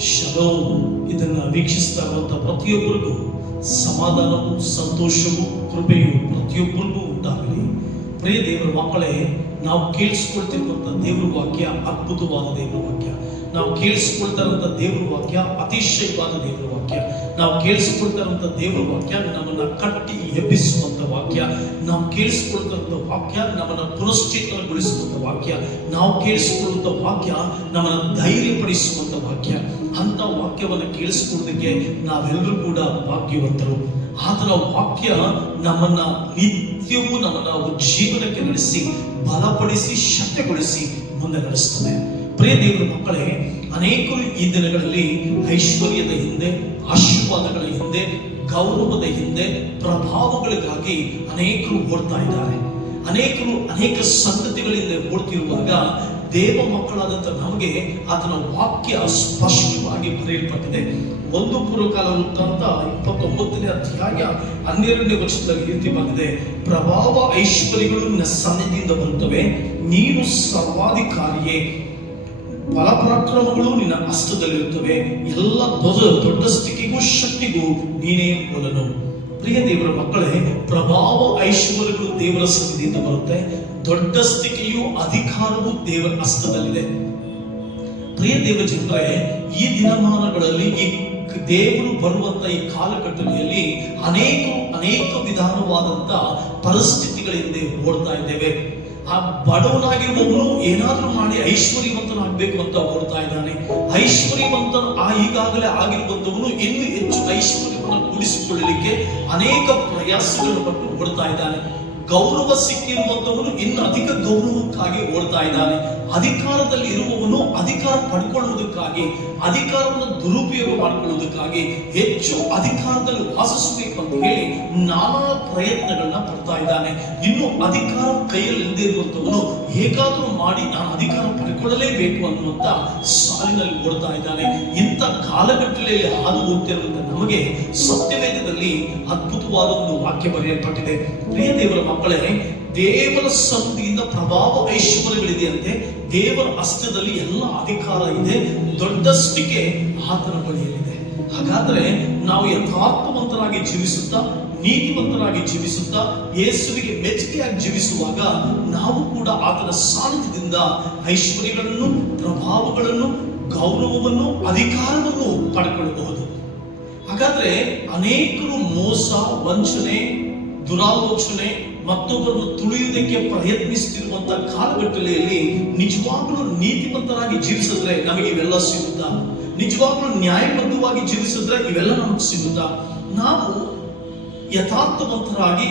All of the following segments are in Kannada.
ಶಲೋಮ್ ಇದನ್ನು ವೀಕ್ಷಿಸ್ತಾ ಇರುವಂಥ ಪ್ರತಿಯೊಬ್ಬರಿಗೂ ಸಮಾಧಾನವು ಸಂತೋಷವು ಕೃಪೆಯು ಪ್ರತಿಯೊಬ್ಬರಿಗೂ ಉಂಟಾಗಲಿ. ಪ್ರಿಯ ದೇವರ ಮಕ್ಕಳೇ, ನಾವು ಕೇಳಿಸ್ಕೊಳ್ತಿರುವಂಥ ದೇವರ ವಾಕ್ಯ ಅದ್ಭುತವಾದ ದೇವರ ವಾಕ್ಯ. ನಾವು ಕೇಳಿಸ್ಕೊಳ್ತಾ ಇರುವಂಥ ದೇವರ ವಾಕ್ಯ ಅತಿಶಯವಾದ ದೇವರ ವಾಕ್ಯ. ನಾವು ಕೇಳಿಸ್ಕೊಳ್ತಾ ಇರುವಂಥ ದೇವರ ವಾಕ್ಯ ನಮ್ಮನ್ನ ಕಟ್ಟಿ ಎಬ್ಬಿಸುವಂಥ ವಾಕ್ಯ. ನಾವು ಕೇಳಿಸ್ಕೊಳ್ತಾ ವಾಕ್ಯ ನಮ್ಮನ್ನ ಪುನಶ್ಚೇತನಗೊಳಿಸುವಂಥ ವಾಕ್ಯ. ನಾವು ಕೇಳಿಸಿಕೊಳ್ಳುವಂಥ ವಾಕ್ಯ ನಮ್ಮನ್ನ ಧೈರ್ಯಪಡಿಸುವಂಥ ವಾಕ್ಯ. ಅಂತ ವಾಕ್ಯವನ್ನು ಕೇಳಿಸಿಕೊಳ್ಳೋದಕ್ಕೆ ನಾವೆಲ್ಲರೂ ಕೂಡ ಭಾಗ್ಯವಂತರು. ಆತನ ವಾಕ್ಯ ನಮ್ಮನ್ನ ನಿತ್ಯವೂ ನಮ್ಮನ್ನ ಜೀವನಕ್ಕೆ ನಡೆಸಿ, ಬಲಪಡಿಸಿ, ಶಕ್ತಿಗೊಳಿಸಿ ಮುಂದೆ ನಡೆಸ್ತದೆ. ಪ್ರಿಯ ದೇವರ ಮಕ್ಕಳೇ, ಅನೇಕರು ಈ ದಿನಗಳಲ್ಲಿ ಐಶ್ವರ್ಯದ ಹಿಂದೆ, ಆಶೀರ್ವಾದಗಳ ಹಿಂದೆ, ಗೌರವದ ಹಿಂದೆ, ಪ್ರಭಾವಗಳಿಗಾಗಿ ಅನೇಕರು ಓಡ್ತಾ ಇದ್ದಾರೆ. ಅನೇಕರು ಅನೇಕ ಸಂಗತಿಗಳಿಂದ ಓಡ್ತಿರುವಾಗ ದೇವ ಮಕ್ಕಳಾದಂಥ ನಮಗೆ ಆತನ ವಾಕ್ಯ ಸ್ಪಷ್ಟವಾಗಿ ಬರೆಯಲ್ಪಟ್ಟಿದೆ. ಒಂದು ಪೂರ್ವಕಾಲ ವೃತ್ತಾಂತ ಇಪ್ಪತ್ತೊಂಬತ್ತನೇ ಅಧ್ಯಾಯ ಹನ್ನೆರಡನೇ ವರ್ಷದಲ್ಲಿ ರೀತಿ ಬಂದಿದೆ. ಪ್ರಭಾವ ಐಶ್ವರ್ಯಗಳು ನಿನ್ನ ಸನ್ನಿಧಿಯಿಂದ ಬರುತ್ತವೆ ನೀನು ಸರ್ವಾಧಿಕಾರಿಯೇ. ಫಲಪರಾಕ್ರಮಗಳು ನಿನ್ನ ಹಸ್ತದಲ್ಲಿರುತ್ತವೆ ಎಲ್ಲ ದೊಡ್ಡ ಸ್ಥಿತಿಗೂ ಶಕ್ತಿಗೂ ನೀನೇ ಮೂಲನು ಪ್ರಿಯ ದೇವರ ಮಕ್ಕಳೇ, ಪ್ರಭಾವ ಐಶ್ವರ್ಯಗಳು ದೇವರ ಸನ್ನಿಧಿಯಿಂದ ಬರುತ್ತೆ. ದೊಡ್ಡಸ್ತಿಕೆಯು ಅಧಿಕಾರವು ದೇವರ ಹಸ್ತದಲ್ಲಿದೆ. ಪ್ರಿಯ ದೇವ ಜನರೇ ಈ ದಿನಮಾನಗಳಲ್ಲಿ ಈ ದೇವರು ಬರುವಂತ ಈ ಕಾಲಘಟ್ಟದಲ್ಲಿ ಅನೇಕ ಅನೇಕ ವಿಧಾನವಾದಂತ ಪರಿಸ್ಥಿತಿಗಳಿಂದ ಓಡ್ತಾ ಇದ್ದೇವೆ. ಆ ಬಡವನಾಗಿರುವವನು ಏನಾದ್ರೂ ಮಾಡಿ ಐಶ್ವರ್ಯವಂತನಾಗಬೇಕು ಅಂತ ಓಡ್ತಾ ಇದ್ದಾನೆ. ಐಶ್ವರ್ಯವಂತ ಆ ಈಗಾಗಲೇ ಆಗಿರುವಂತವನು ಇನ್ನು ಹೆಚ್ಚು ಐಶ್ವರ್ಯವನ್ನು ಕೂಡಿಸಿಕೊಳ್ಳಲಿಕ್ಕೆ ಅನೇಕ ಪ್ರಯಾಸಗಳನ್ನು ಪಟ್ಟು ಓಡ್ತಾ ಇದ್ದಾನೆ. ಗೌರವ ಸಿಕ್ಕಿರುವಂತವನು ಇನ್ನು ಅಧಿಕ ಗೌರವಕ್ಕಾಗಿ ಓಡ್ತಾ ಇದ್ದಾನೆ. ಅಧಿಕಾರದಲ್ಲಿ ಇರುವವನು ಅಧಿಕಾರ ಪಡ್ಕೊಳ್ಳುವುದಕ್ಕಾಗಿ, ಅಧಿಕಾರವನ್ನು ದುರುಪಯೋಗ ಮಾಡಿಕೊಳ್ಳುವುದಕ್ಕಾಗಿ ಹೆಚ್ಚು ಅಧಿಕಾರದಲ್ಲಿ ವಾಸಿಸಬೇಕು ಅಂತ ಹೇಳಿ ನಾನಾ ಪ್ರಯತ್ನಗಳನ್ನ ಪಡ್ತಾ ಇದ್ದಾನೆ. ಇನ್ನು ಅಧಿಕಾರ ಕೈಯಲ್ಲಿ ಇಲ್ಲದೆ ಇರುವಂತವನು ಹೇಗಾದರೂ ಮಾಡಿ ನಾನು ಅಧಿಕಾರ ಪಡ್ಕೊಳ್ಳಲೇಬೇಕು ಅನ್ನುವಂತ ಸಾಲಿನಲ್ಲಿ ಓಡ್ತಾ ಇದ್ದಾನೆ. ಇಂಥ ಕಾಲಘಟ್ಟದಲ್ಲಿ ಹಾದು ಹೋಗ್ತಿರುವಂತ ನಮಗೆ ಸತ್ಯವೇದದಲ್ಲಿ ಅದ್ಭುತವಾದ ಒಂದು ವಾಕ್ಯ ಬರೆಯಲ್ಪಟ್ಟಿದೆ. ಪ್ರಿಯ ದೇವರ ಮಕ್ಕಳೇ, ದೇವರ ಸಂಧಿಯಿಂದ ಪ್ರಭಾವ ಐಶ್ವರ್ಯಗಳಿದೆಯಂತೆ ದೇವರ ಹಸ್ತದಲ್ಲಿ ಎಲ್ಲ ಅಧಿಕಾರ ಇದೆ ದೊಡ್ಡಷ್ಟಿಗೆ ಆತನ ಬಳಿಯಲ್ಲಿದೆ. ಹಾಗಾದ್ರೆ ನಾವು ಯಥಾರ್ಥವಂತರಾಗಿ ಜೀವಿಸುತ್ತಾ, ನೀತಿವಂತರಾಗಿ ಜೀವಿಸುತ್ತಾ, ಯೇಸುವಿಗೆ ಮೆಚ್ಚುಗೆಯಾಗಿ ಜೀವಿಸುವಾಗ ನಾವು ಕೂಡ ಆತನ ಸಾನ್ನಿಧ್ಯದಿಂದ ಐಶ್ವರ್ಯಗಳನ್ನು, ಪ್ರಭಾವಗಳನ್ನು, ಗೌರವವನ್ನು, ಅಧಿಕಾರವನ್ನು ಪಡ್ಕೊಳ್ಳಬಹುದು ಹಾಗಾದ್ರೆ ಅನೇಕರು ಮೋಸ, ವಂಚನೆ, ದುರಾಲೋಚನೆ ಮತ್ತೊಬ್ಬರನ್ನು ತುಳಿಯುವುದಕ್ಕೆ ಪ್ರಯತ್ನಿಸುತ್ತಿರುವಂತಹ ಕಾಲಘಟ್ಟಲೆಯಲ್ಲಿ ನಿಜವಾಗ್ಲೂ ನೀತಿವಂತರಾಗಿ ಜೀವಿಸಿದ್ರೆ ನಮಗೆ ಇವೆಲ್ಲ ಸಿಗುತ್ತಾ? ನಿಜವಾಗ್ಲೂ ನ್ಯಾಯಬದ್ಧವಾಗಿ ಜೀವಿಸಿದ್ರೆ ಇವೆಲ್ಲ ನಮಗೆ ಸಿಗುತ್ತಾ? ನಾವು ಯಥಾರ್ಥವಂತರಾಗಿ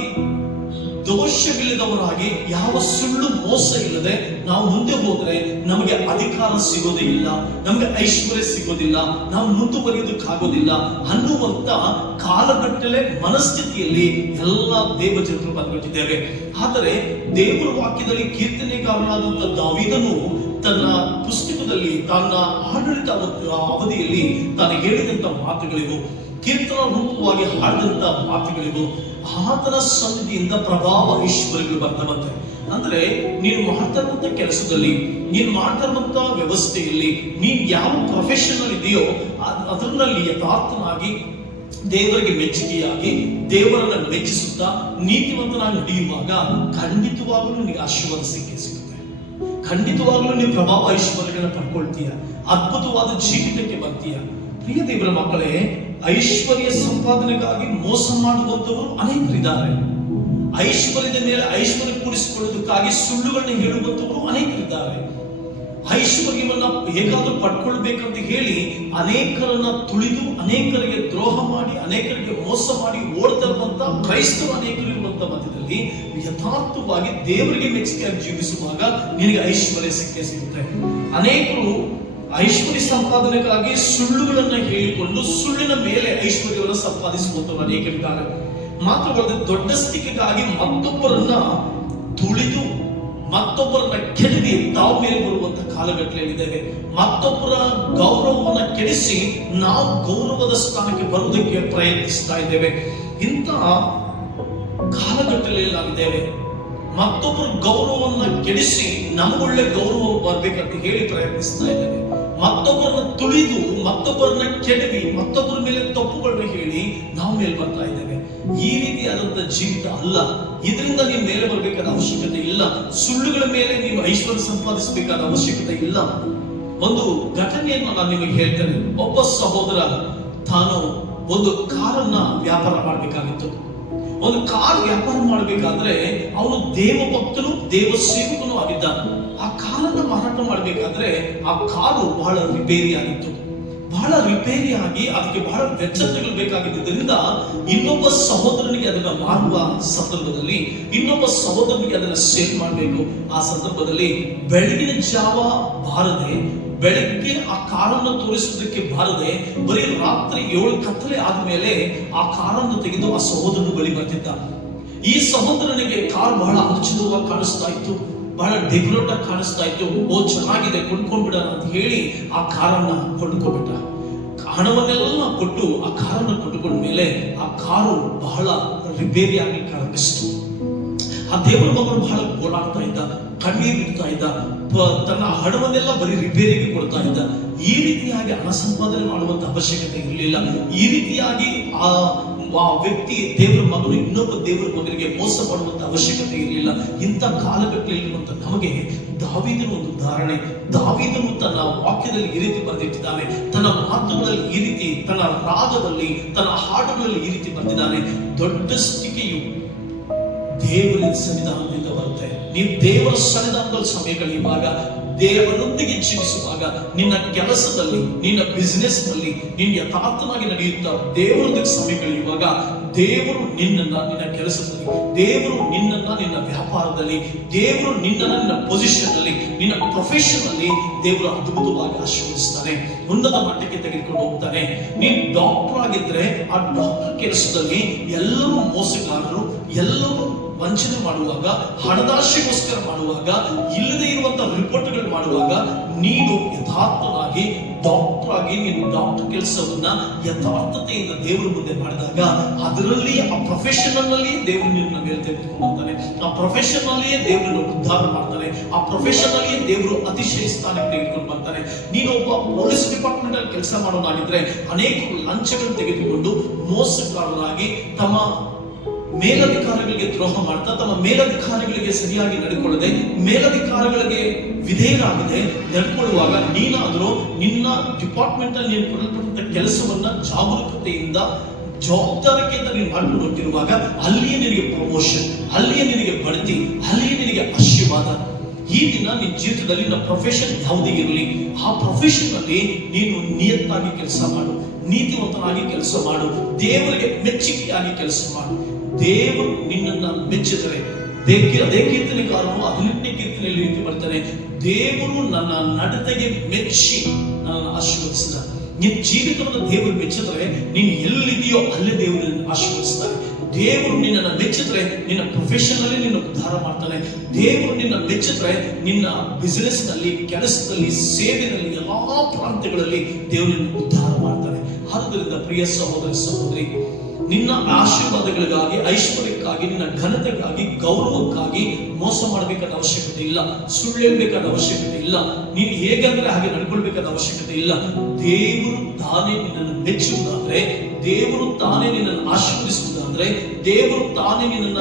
ದೋಷವಿಲ್ಲದವರಾಗಿ ಯಾವ ಸುಳ್ಳು ಮೋಸ ಇಲ್ಲದೆ ನಾವು ಮುಂದೆ ಹೋದ್ರೆ ನಮಗೆ ಅಧಿಕಾರ ಸಿಗೋದೇ ಇಲ್ಲ, ನಮಗೆ ಐಶ್ವರ್ಯ ಸಿಗೋದಿಲ್ಲ, ನಾವು ಮುಂದುವರಿಯೋದಕ್ಕಾಗೋದಿಲ್ಲ ಅನ್ನುವಂತ ಕಾಲಗಟ್ಟಲೆ ಮನಸ್ಥಿತಿಯಲ್ಲಿ ಎಲ್ಲ ದೇವಜನರು ಬಂದ್ಬಿಟ್ಟಿದ್ದೇವೆ. ಆದರೆ ದೇವರ ವಾಕ್ಯದಲ್ಲಿ ಕೀರ್ತನೆಗಾರನಾದಂಥ ದಾವಿದನು ತನ್ನ ಪುಸ್ತಕದಲ್ಲಿ ತನ್ನ ಆಡಳಿತ ಅವಧಿ- ಅವಧಿಯಲ್ಲಿ ತಾನು ಹೇಳಿದಂತ ಮಾತುಗಳಿಗೂ ಕೀರ್ತನ ರೂಪವಾಗಿ ಹಾಡಿದಂತ ಮಾತುಗಳಿಗೂ ಆತನ ಸನ್ನಿಧಿಯಿಂದ ಪ್ರಭಾವ ಐಶ್ವರ್ಯಗಳು ಬರ್ತವಂತೆ ಅಂದ್ರೆ ನೀನು ಮಾಡ್ತಾ ಇರುವಂತ ಕೆಲಸದಲ್ಲಿ, ನೀನು ಮಾಡ್ತಾ ಇರುವಂತ ವ್ಯವಸ್ಥೆಯಲ್ಲಿ, ನೀನ್ ಯಾವ ಪ್ರೊಫೆಷನ್ ಇದೆಯೋ ಅದ್- ಅದರಲ್ಲಿ ಯಥಾರ್ಥನಾಗಿ ದೇವರಿಗೆ ಮೆಚ್ಚುಗೆಯಾಗಿ ದೇವರನ್ನ ಮೆಚ್ಚಿಸುತ್ತಾ ನೀತಿವಂತನಾಗಿ ನಡೆಯುವಾಗ ಖಂಡಿತವಾಗಲೂ ನಿನಗೆ ಆಶೀರ್ವಾದ ಸಿಕ್ಕೇ ಸಿಗುತ್ತೆ. ಖಂಡಿತವಾಗಲೂ ನೀವು ಪ್ರಭಾವ ಐಶ್ವರ್ಯಗಳನ್ನ ಪಡ್ಕೊಳ್ತೀಯ. ಅದ್ಭುತವಾದ ಜೀವಿತಕ್ಕೆ ಬರ್ತೀಯ. ಪ್ರಿಯ ದೇವರ ಮಕ್ಕಳೇ, ಐಶ್ವರ್ಯ ಸಂಪಾದನೆಗಾಗಿ ಮೋಸ ಮಾಡುವಂತವರು ಅನೇಕರಿದ್ದಾರೆ. ಐಶ್ವರ್ಯದ ಮೇಲೆ ಐಶ್ವರ್ಯ ಕೂಡಿಸಿಕೊಳ್ಳುವುದಕ್ಕಾಗಿ ಸುಳ್ಳುಗಳನ್ನ ಹೇಳುವಂತವರು ಅನೇಕರಿದ್ದಾರೆ. ಐಶ್ವರ್ಯವನ್ನ ಹೇಗಾದ್ರೂ ಪಡ್ಕೊಳ್ಬೇಕಂತ ಹೇಳಿ ಅನೇಕರನ್ನ ತುಳಿದು, ಅನೇಕರಿಗೆ ದ್ರೋಹ ಮಾಡಿ, ಅನೇಕರಿಗೆ ಮೋಸ ಮಾಡಿ ಓಡ್ತಾ ಕ್ರೈಸ್ತರು ಅನೇಕರು ಇರುವಂತ ಮಧ್ಯದಲ್ಲಿ ಯಥಾರ್ಥವಾಗಿ ದೇವರಿಗೆ ಮೆಚ್ಚುಗೆಯಾಗಿ ಜೀವಿಸುವಾಗ ನಿನಗೆ ಐಶ್ವರ್ಯ ಸಿಕ್ಕೇ ಸಿಗುತ್ತೆ. ಅನೇಕರು ಐಶ್ವರ್ಯ ಸಂಪಾದನೆಗಾಗಿ ಸುಳ್ಳುಗಳನ್ನು ಹೇಳಿಕೊಂಡು ಸುಳ್ಳಿನ ಮೇಲೆ ಐಶ್ವರ್ಯವನ್ನು ಸಂಪಾದಿಸುವಂತವರು ಅನೇಕರಿದ್ದಾರೆ ಮಾತ್ರವಲ್ಲದೆ ದೊಡ್ಡ ಸ್ಥಿತಿಗಾಗಿ ಮತ್ತೊಬ್ಬರನ್ನ ತುಳಿದು, ಮತ್ತೊಬ್ಬರನ್ನ ಕೆಡವಿ ತಾವು ಮೇಲೆ ಬರುವಂತ ಕಾಲಘಟ್ಟದಲ್ಲಿದ್ದೇವೆ ಮತ್ತೊಬ್ಬರ ಗೌರವವನ್ನು ಕೆಡಿಸಿ ನಾವು ಗೌರವದ ಸ್ಥಾನಕ್ಕೆ ಬರುವುದಕ್ಕೆ ಪ್ರಯತ್ನಿಸ್ತಾ ಇದ್ದೇವೆ. ಇಂತಹ ಕಾಲಘಟ್ಟದಲ್ಲಿ ನಾವಿದ್ದೇವೆ. ಮತ್ತೊಬ್ಬರ ಗೌರವವನ್ನು ಕೆಡಿಸಿ ನಮಗೊಳ್ಳೆ ಗೌರವ ಬರ್ಬೇಕಂತ ಹೇಳಿ ಪ್ರಯತ್ನಿಸ್ತಾ ಇದ್ದೇವೆ. ಮತ್ತೊಬ್ಬರನ್ನ ತುಳಿದು, ಮತ್ತೊಬ್ಬರನ್ನ ಕೆಡವಿ, ಮತ್ತೊಬ್ಬರ ಮೇಲೆ ತಪ್ಪುಗಳನ್ನ ಹೇಳಿ ನಾವು ಮೇಲೆ ಬರ್ತಾ ಇದ್ದೇವೆ. ಈ ರೀತಿಯಾದಂತ ಜೀವಿತ ಅಲ್ಲ. ಇದರಿಂದ ನೀವು ಮೇಲೆ ಬರಬೇಕಾದ ಅವಶ್ಯಕತೆ ಇಲ್ಲ. ಸುಳ್ಳುಗಳ ಮೇಲೆ ನೀವು ಐಶ್ವರ್ಯ ಸಂಪಾದಿಸಬೇಕಾದ ಅವಶ್ಯಕತೆ ಇಲ್ಲ. ಒಂದು ಘಟನೆಯನ್ನು ನಾನು ನಿಮಗೆ ಹೇಳ್ತೇನೆ. ಒಬ್ಬ ಸಹೋದರ, ತಾನು ಒಂದು ಕಾರನ್ನ ವ್ಯಾಪಾರ ಮಾಡಬೇಕಾಗಿತ್ತು. ಒಂದು ಕಾರ್ ವ್ಯಾಪಾರ ಮಾಡಬೇಕಾದ್ರೆ ಅವನು ದೇವ ಭಕ್ತನು ದೇವ ಸೇವಕನು ಆಗಿದ್ದ ಆ ಕಾರನ್ನ ಮಾರಾಟ ಮಾಡಬೇಕಾದ್ರೆ ಆ ಕಾರು ಬಹಳ ರಿಪೇರಿ ಆಗಿತ್ತು. ಬಹಳ ರಿಪೇರಿ ಆಗಿ ಅದಕ್ಕೆ ಬಹಳ ವೆಚ್ಚತೆಗಳು ಬೇಕಾಗಿದ್ದರಿಂದ ಇನ್ನೊಬ್ಬ ಸಹೋದರನಿಗೆ ಅದನ್ನ ಮಾರುವ ಸಂದರ್ಭದಲ್ಲಿ ಇನ್ನೊಬ್ಬ ಸಹೋದರನಿಗೆ ಅದನ್ನ ಸೇಲ್ ಮಾಡಬೇಕು. ಆ ಸಂದರ್ಭದಲ್ಲಿ ಬೆಳಗಿನ ಜಾವ ಬಾರದೆ, ಬೆಳಗ್ಗೆ ಆ ಕಾರನ್ನು ತೋರಿಸುವುದಕ್ಕೆ ಬಾರದೆ, ಬರೀ ರಾತ್ರಿ ಏಳು ಕತ್ತಲೆ ಆದ್ಮೇಲೆ ಆ ಕಾರನ್ನು ತೆಗೆದು ಆ ಸಹೋದರನ ಬಳಿ ಬರ್ತಿದ್ದ. ಈ ಸಹೋದರನಿಗೆ ಕಾರ್ ಬಹಳ ಅನುಚಿತವಾಗಿ ಕಾಣಿಸ್ತಾ ಇತ್ತು. ಬಹಳ ಆಗಿ ಕಾಣಿಸ್ತಾ ಇತ್ತು. ಓ, ಚೆನ್ನಾಗಿದೆ ಕೊಂಡ್ಕೊಂಡ್ಬಿಡೋಣ ಅಂತ ಹೇಳಿ ಆ ಕಾರನ್ನ ಕೊಂಡ್ಕೊಬಿಟ್ಟ ಹಣವನ್ನೆಲ್ಲ ಕೊಟ್ಟು ಆ ಕಾರನ್ನು ಕೊಟ್ಟುಕೊಂಡ ಮೇಲೆ ಆ ಕಾರು ಬಹಳ ರಿಪೇರಿಯಾಗಿ ಪ್ರಾರಂಭಿಸಿತು ಆ ದೇವರ ಮಗನು ಬಹಳ ಗೋಳಾಡ್ತಾ ಇದ್ದ, ಕಣ್ಣೀರು ಇಡ್ತಾ ಇದ್ದ ತನ್ನ ಹಣವನ್ನೆಲ್ಲ ಬರೀ ರಿಪೇರಿಗೆ ಕೊಡ್ತಾ ಇದ್ದ. ಈ ರೀತಿಯಾಗಿ ಹಣ ಸಂಪಾದನೆ ಮಾಡುವಂತ ಅವಶ್ಯಕತೆ ಇರಲಿಲ್ಲ. ಈ ರೀತಿಯಾಗಿ ಆ ಆ ವ್ಯಕ್ತಿ ದೇವರ ಮಗನು ಇನ್ನೊಬ್ಬ ದೇವರ ಮಗನಿಗೆ ಮೋಸ ಮಾಡುವಂತ ಅವಶ್ಯಕತೆ ಇರಲಿಲ್ಲ. ಇಂಥ ಕಾಲಘಟ್ಟದಲ್ಲಿರುವಂತ ನಮಗೆ ದಾವಿದನು ಒಂದು ಉದಾಹರಣೆ. ದಾವಿದನು ತನ್ನ ವಾಕ್ಯದಲ್ಲಿ ಈ ರೀತಿ ಬರೆದಿಟ್ಟಿದ್ದಾನೆ. ತನ್ನ ಮಾತುಗಳಲ್ಲಿ ಈ ರೀತಿ, ತನ್ನ ರಾಗದಲ್ಲಿ, ತನ್ನ ಹಾಡುಗಳಲ್ಲಿ ಈ ರೀತಿ ಬರೆದಿದ್ದಾನೆ. ದೊಡ್ಡಸ್ತಿಕೆಯು ದೇವರ ಸನ್ನಿಧಾನದಿಂದ ಬರುತ್ತೆ. ನೀವು ದೇವರ ಸನ್ನಿಧಾನದಲ್ಲಿ ಸಮಯ ಕಳೆಯುವಾಗ ದೇವರೊಂದಿಗೆ ಜೀವಿಸುವಾಗ ನಿನ್ನ ಕೆಲಸದಲ್ಲಿ, ನಿನ್ನ ಬಿಸಿನೆಸ್ನಲ್ಲಿ ನಿನ್ನ ಯಥಾರ್ಥವಾಗಿ ನಡೆಯುತ್ತಾ ದೇವರೊಂದಿಗೆ ಸಮಯ ಕಳೆಯುವಾಗ ದೇವರು ನಿನ್ನನ್ನ ನಿನ್ನ ಕೆಲಸದಲ್ಲಿ, ದೇವರು ನಿನ್ನನ್ನ ನಿನ್ನ ವ್ಯಾಪಾರದಲ್ಲಿ, ದೇವರು ನಿನ್ನನ್ನ ನಿನ್ನ ಪೊಸಿಷನ್ ಅಲ್ಲಿ ನಿನ್ನ ಪ್ರೊಫೆಷನ್ ಅಲ್ಲಿ ದೇವರು ಅದ್ಭುತವಾಗಿ ಆಶೀರ್ವದಿಸ್ತಾನೆ. ಉನ್ನತ ಮಟ್ಟಕ್ಕೆ ತೆಗೆದುಕೊಂಡು ಹೋಗ್ತಾನೆ. ನೀನ್ ಡಾಕ್ಟರ್ ಆಗಿದ್ರೆ ಆ ಡಾಕ್ಟರ್ ಕೆಲಸದಲ್ಲಿ ಎಲ್ಲರೂ ಮೋಸಗಾರರು, ಎಲ್ಲರೂ ವಂಚನೆ ಮಾಡುವಾಗ, ಹಣದಾಶೆಗೋಸ್ಕರ ಮಾಡುವಾಗ, ಇಲ್ಲದೆ ಇರುವಂತಹ ರಿಪೋರ್ಟ್ಗಳು ಮಾಡುವಾಗ ನೀನು ಯಥಾರ್ಥವಾಗಿ ಡಾಕ್ಟರ್ ಆಗಿ ನೀನು ಡಾಕ್ಟರ್ ಕೆಲಸವನ್ನ ಯಥಾರ್ಥತೆಯಿಂದ ದೇವರ ಮುಂದೆ ಮಾಡಿದಾಗ ಅದರಲ್ಲಿ ಆ ಪ್ರೊಫೆಷನ್ ಅಲ್ಲಿ ದೇವರು ನಿನ್ನ ಮೇಲೆ ತೆಗೆದುಕೊಂಡು ಹೋಗ್ತಾನೆ. ಆ ಪ್ರೊಫೆಷನ್ ಅಲ್ಲಿಯೇ ದೇವರು ಉದ್ಧಾರ ಮಾಡ್ತಾನೆ. ಆ ಪ್ರೊಫೆಷನ್ ಅಲ್ಲಿಯೇ ದೇವರು ಅತಿಶಯ ಸ್ಥಾನಕ್ಕೆ ತೆಗೆದುಕೊಂಡು ಬರ್ತಾನೆ. ನೀನು ಒಬ್ಬ ಪೊಲೀಸ್ ಡಿಪಾರ್ಟ್ಮೆಂಟ್ ಅಲ್ಲಿ ಕೆಲಸ ಮಾಡೋದಾಗಿದ್ರೆ ಅನೇಕ ಲಂಚಗಳನ್ನು ತೆಗೆದುಕೊಂಡು ಮೋಸಗಾರರಾಗಿ ತಮ್ಮ ಮೇಲಧಿಕಾರಿಗಳಿಗೆ ದ್ರೋಹ ಮಾಡ್ತಾ ತಮ್ಮ ಮೇಲಧಿಕಾರಿಗಳಿಗೆ ಸರಿಯಾಗಿ ನಡ್ಕೊಳ್ಳದೆ, ಮೇಲಧಿಕಾರಿಗಳಿಗೆ ವಿಧೇಯರಾಗದೆ, ನಡ್ಕೊಳ್ಳುವಾಗ ನೀನಾದರೂ ನಿನ್ನ ಡಿಪಾರ್ಟ್ಮೆಂಟ್ ಅಲ್ಲಿ ನೀನು ಕೆಲಸವನ್ನ ಜಾಗರೂಕತೆಯಿಂದ ಜವಾಬ್ದಾರಿಕೆಯಿಂದ ನೀನು ಮಾಡ್ಕೊಂಡು ಅಲ್ಲಿಯೇ ನಿನಗೆ ಪ್ರಮೋಷನ್ ಅಲ್ಲಿಯೇ ನಿನಗೆ ಬಡ್ತಿ, ಅಲ್ಲಿಯೇ ನಿನಗೆ ಆಶೀರ್ವಾದ. ಈ ದಿನ ನಿನ್ನ ಜೀವಿತದಲ್ಲಿ ನಿನ್ನ ಪ್ರೊಫೆಷನ್ ಯಾವುದೇ ಇರಲಿ ಆ ಪ್ರೊಫೆಷನ್ ಅಲ್ಲಿ ನೀನು ನಿಯತ್ತಾಗಿ ಕೆಲಸ ಮಾಡು, ನೀತಿವಂತನಾಗಿ ಕೆಲಸ ಮಾಡು, ದೇವರಿಗೆ ಮೆಚ್ಚುಗೆಯಾಗಿ ಕೆಲಸ ಮಾಡು. ದೇವರು ನಿನ್ನನ್ನ ಮೆಚ್ಚಿದರೆ ಅದೇ ಕೀರ್ತನೆಗಾರನು ಹದಿನೆಂಟನೇ ಕೀರ್ತನೆಯಲ್ಲಿ ರೀತಿ ಬರ್ತಾನೆ ದೇವರು ನನ್ನ ನಡತೆಗೆ ಮೆಚ್ಚಿ ನನ್ನನ್ನು ಆಶೀರ್ವದಿಸಿದ ನಿನ್ನ ಜೀವಿತವನ್ನು ದೇವರು ಮೆಚ್ಚಿದ್ರೆ, ನೀನು ಎಲ್ಲಿದೆಯೋ ಅಲ್ಲೇ ದೇವರು ಆಶೀರ್ವದಿಸ್ತಾರೆ. ದೇವರು ನಿನ್ನನ್ನು ಮೆಚ್ಚಿದ್ರೆ, ನಿನ್ನ ಪ್ರೊಫೆಷನ್ ಅಲ್ಲಿ ನಿನ್ನ ಉದ್ಧಾರ ಮಾಡ್ತಾನೆ. ದೇವರು ನಿನ್ನ ಮೆಚ್ಚಿದ್ರೆ, ನಿನ್ನ ಬಿಸಿನೆಸ್ನಲ್ಲಿ, ಕೆಲಸದಲ್ಲಿ ಸೇವೆಯಲ್ಲಿ ಎಲ್ಲಾ ಪ್ರಾಂತ್ಯಗಳಲ್ಲಿ ದೇವರು ನಿನ್ನ ಉದ್ಧಾರ ಮಾಡ್ತಾನೆ. ಆದ್ದರಿಂದ ಪ್ರಿಯ ಸಹೋದರ, ಸಹೋದರಿ ನಿನ್ನ ಆಶೀರ್ವಾದಗಳಿಗಾಗಿ, ಐಶ್ವರ್ಯಕ್ಕಾಗಿ, ನಿನ್ನ ಘನತೆಗಾಗಿ, ಗೌರವಕ್ಕಾಗಿ ಮೋಸ ಮಾಡಬೇಕಾದ ಅವಶ್ಯಕತೆ ಇಲ್ಲ. ಸುಳ್ಳು ಹೇಳ್ಬೇಕಾದ ಅವಶ್ಯಕತೆ ಇಲ್ಲ. ನೀನು ಹೇಗಂದ್ರೆ ಹಾಗೆ ನಡ್ಕೊಳ್ಬೇಕಾದ ಅವಶ್ಯಕತೆ ಇಲ್ಲ. ದೇವರು ತಾನೇ ನಿನ್ನನ್ನು ಮೆಚ್ಚುವುದಾದ್ರೆ ದೇವರು ತಾನೇ ನಿನ್ನನ್ನು ಆಶೀರ್ವದಿಸುವುದಾದ್ರೆ, ದೇವರು ತಾನೇ ನಿನ್ನನ್ನ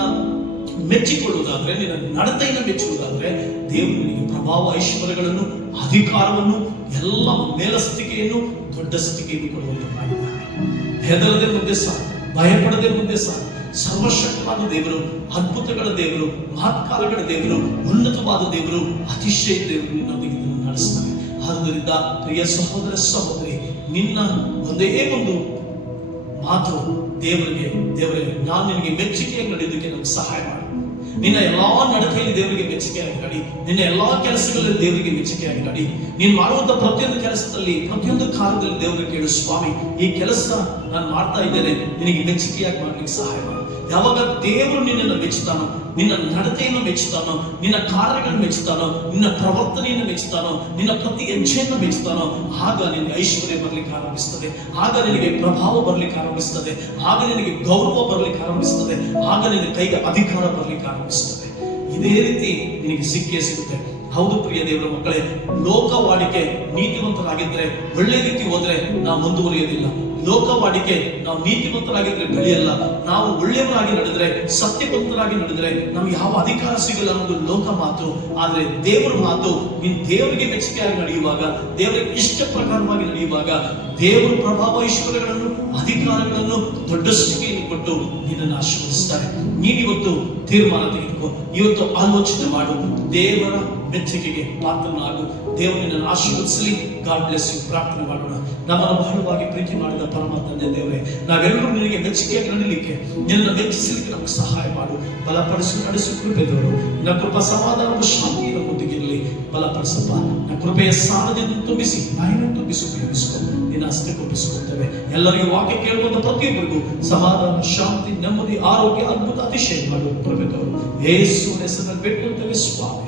ಮೆಚ್ಚಿಕೊಳ್ಳುವುದಾದ್ರೆ, ನಿನ್ನ ನಡತೆಯನ್ನು ಮೆಚ್ಚುವುದಾದ್ರೆ ದೇವರು ನಿನಗೆ ಪ್ರಭಾವ, ಐಶ್ವರ್ಯಗಳನ್ನು, ಅಧಿಕಾರವನ್ನು, ಎಲ್ಲ ಮೇಲಸ್ತಿಕೆಯನ್ನು, ದೊಡ್ಡ ಸ್ಥಿತಿಗೆ ಕೊಡುವಂತೆ ಮಾಡಿದ್ದಾನೆ ಹೆದರದೆ ಮುಂದೆ ಸಾಕು ಭಯಪಡದೆ ಮುಂದೆ ಸಾಕು. ಸರ್ವಶಕ್ತವಾದ ದೇವರು, ಅದ್ಭುತಗಳ ದೇವರು, ಮಹತ್ಕಾಲಗಳ ದೇವರು, ಉನ್ನತವಾದ ದೇವರು, ಅತಿಶಯ ದೇವರು ನಮಗೆ ನಡೆಸ್ತಾರೆ ಆದ್ದರಿಂದ ಪ್ರಿಯ ಸಹೋದರ ಸಹೋದರಿ, ನಿನ್ನ ಒಂದೇ ಒಂದು ಮಾತು ದೇವರಿಗೆ ದೇವರಿಗೆ ನಾನು ನಿನಗೆ ಮೆಚ್ಚುಗೆಯನ್ನು ನಡೆಯೋದಕ್ಕೆ ನಮ್ಗೆ ಸಹಾಯ ಮಾಡು. ನಿನ್ನ ಎಲ್ಲಾ ನಡತೆಯಲ್ಲಿ ದೇವರಿಗೆ ಮೆಚ್ಚುಗೆಯಾಗಿ ನಡಿ ನಿನ್ನ ಎಲ್ಲಾ ಕೆಲಸಗಳಲ್ಲಿ ದೇವರಿಗೆ ಮೆಚ್ಚುಗೆಯಾಗಿ ನಡಿ ನೀನು ಮಾಡುವಂತ ಪ್ರತಿಯೊಂದು ಕೆಲಸದಲ್ಲಿ, ಪ್ರತಿಯೊಂದು ಕಾರ್ಯದಲ್ಲಿ ದೇವರಿಗೆ ಕೇಳು, ಸ್ವಾಮಿ, ಈ ಕೆಲಸ ನಾನು ಮಾಡ್ತಾ ಇದ್ದೇನೆ. ನಿನಗೆ ಮೆಚ್ಚುಗೆಯಾಗಿ ಮಾಡ್ಲಿಕ್ಕೆ ಸಹಾಯ ಮಾಡು. ಯಾವಾಗ ದೇವರು ನಿನ್ನನ್ನು ಮೆಚ್ಚುತ್ತಾನೋ ನಿನ್ನ ನಡತೆಯನ್ನು ಮೆಚ್ಚುತ್ತಾನೋ ನಿನ್ನ ಕಾರ್ಯಗಳನ್ನು ಮೆಚ್ಚುತ್ತಾನೋ ನಿನ್ನ ಪ್ರವರ್ತನೆಯನ್ನು ಮೆಚ್ಚುತ್ತಾನೋ ನಿನ್ನ ಪ್ರತಿ ಹೆಜ್ಜೆಯನ್ನು ಮೆಚ್ಚುತ್ತಾನೋ ಆಗ ನಿನಗೆ ಐಶ್ವರ್ಯ ಬರಲಿಕ್ಕೆ ಆರಂಭಿಸ್ತದೆ, ಆಗ ನಿನಗೆ ಪ್ರಭಾವ ಬರಲಿಕ್ಕೆ ಆರಂಭಿಸ್ತದೆ, ಆಗ ನಿನಗೆ ಗೌರವ ಬರಲಿಕ್ಕೆ ಆರಂಭಿಸ್ತದೆ, ಆಗ ನಿನ್ನ ಕೈಗೆ ಅಧಿಕಾರ ಬರಲಿಕ್ಕೆ ಆರಂಭಿಸ್ತದೆ. ಇದೇ ರೀತಿ ನಿನಗೆ ಸಿಕ್ಕೇ ಸಿಗುತ್ತೆ. ಹೌದು ಪ್ರಿಯ ದೇವರ ಮಕ್ಕಳೇ, ಲೋಕವಾಡಿಕೆ ನೀತಿವಂತರಾಗಿದ್ರೆ, ಒಳ್ಳೆ ರೀತಿ ಹೋದ್ರೆ ನಾವು ಮುಂದುವರಿಯೋದಿಲ್ಲ. ಲೋಕವಾಡಿಕೆ ನಾವು ನೀತಿವಂತರಾಗಿದ್ರೆ ಬೆಳೆಯಲ್ಲ. ನಾವು ಒಳ್ಳೆಯವರಾಗಿ ನಡೆದ್ರೆ, ಸತ್ಯವಂತರಾಗಿ ನಡೆದ್ರೆ ನಮ್ಗೆ ಯಾವ ಅಧಿಕಾರ ಸಿಗಲ್ಲ ಅನ್ನೋದು ಲೋಕ ಮಾತು. ಆದ್ರೆ ದೇವರ ಮಾತು ನಿನ್ ದೇವರಿಗೆ ಮೆಚ್ಚುಗೆಯಾಗಿ ನಡೆಯುವಾಗ ದೇವರಿಗೆ ಇಷ್ಟ ಪ್ರಕಾರವಾಗಿ ನಡೆಯುವಾಗ, ದೇವರ ಪ್ರಭಾವ ಐಶ್ವರ್ಯಗಳನ್ನು ಅಧಿಕಾರಗಳನ್ನು ದೊಡ್ಡಷ್ಟಿಕೆಯನ್ನು ಕೊಟ್ಟು ನಿನ್ನನ್ನು ಆಶೀರ್ವದಿಸ್ತಾರೆ. ನೀನಿವತ್ತು ತೀರ್ಮಾನ ತೆಗೆದುಕೋ. ಇವತ್ತು ಆಲೋಚನೆ ಮಾಡು. ದೇವರ ಮೆಚ್ಚುಗೆಗೆ ಪಾತ್ರನಾಗು ದೇವರು ನಿನ್ನನ್ನು ಆಶೀರ್ವದಿಸಲಿ. ಗಾಡ್ ಬ್ಲೆಸ್ ಯು ಪ್ರಾರ್ಥನೆ ಮಾಡೋಣ. ನಮ್ಮನ್ನು ಬಹಳವಾಗಿ ಪ್ರೀತಿ ಮಾಡಿದ ಪರಮ ತಂದೆ ದೇವರೇ, ನಾವೆಲ್ಲರೂ ನಿನಗೆ ಮೆಚ್ಚುಗೆಯಾಗಿ ನಡೀಲಿಕ್ಕೆ, ನಿನ್ನನ್ನು ಮೆಚ್ಚಿಸಲಿಕ್ಕೆ ನಮಗೆ ಸಹಾಯ ಮಾಡು. ಬಲಪಡಿಸಿ, ನಡೆಸು ಕೃಪೆ ದೇವರು. ನನ್ನ ಕೃಪಾ, ಸಮಾಧಾನವು ಶಾಂತಿಯನ್ನು ಮುತ್ತಿಗಿರಲಿ ಬಲಪಡಿಸಪ್ಪ. ನನ್ನ ಕೃಪೆಯ ಸಾಲದಿಂದ ತುಂಬಿಸಿ ಬಾಯಿನ ತುಂಬಿಸಿ ಉಪಯೋಗಿಸಿಕೊಂಡು ನಿನ್ನ ಅಸ್ತಿ ಒಪ್ಪಿಸಿಕೊಳ್ತೇವೆ. ಎಲ್ಲರಿಗೂ ವಾಕ್ಯ ಕೇಳುವಂತ ಪ್ರತಿಯೊಬ್ಬರಿಗೂ ಸಮಾಧಾನ, ಶಾಂತಿ, ನೆಮ್ಮದಿ, ಆರೋಗ್ಯ, ಅದ್ಭುತ ಅತಿಶಯ ಮಾಡು. ಕೃಪೆ ದೇವರು. ಯೇಸು ಹೆಸರಲ್ಲಿ ಬಿಟ್ಟುತ್ತೇವೆ ಸ್ವಾಮಿ.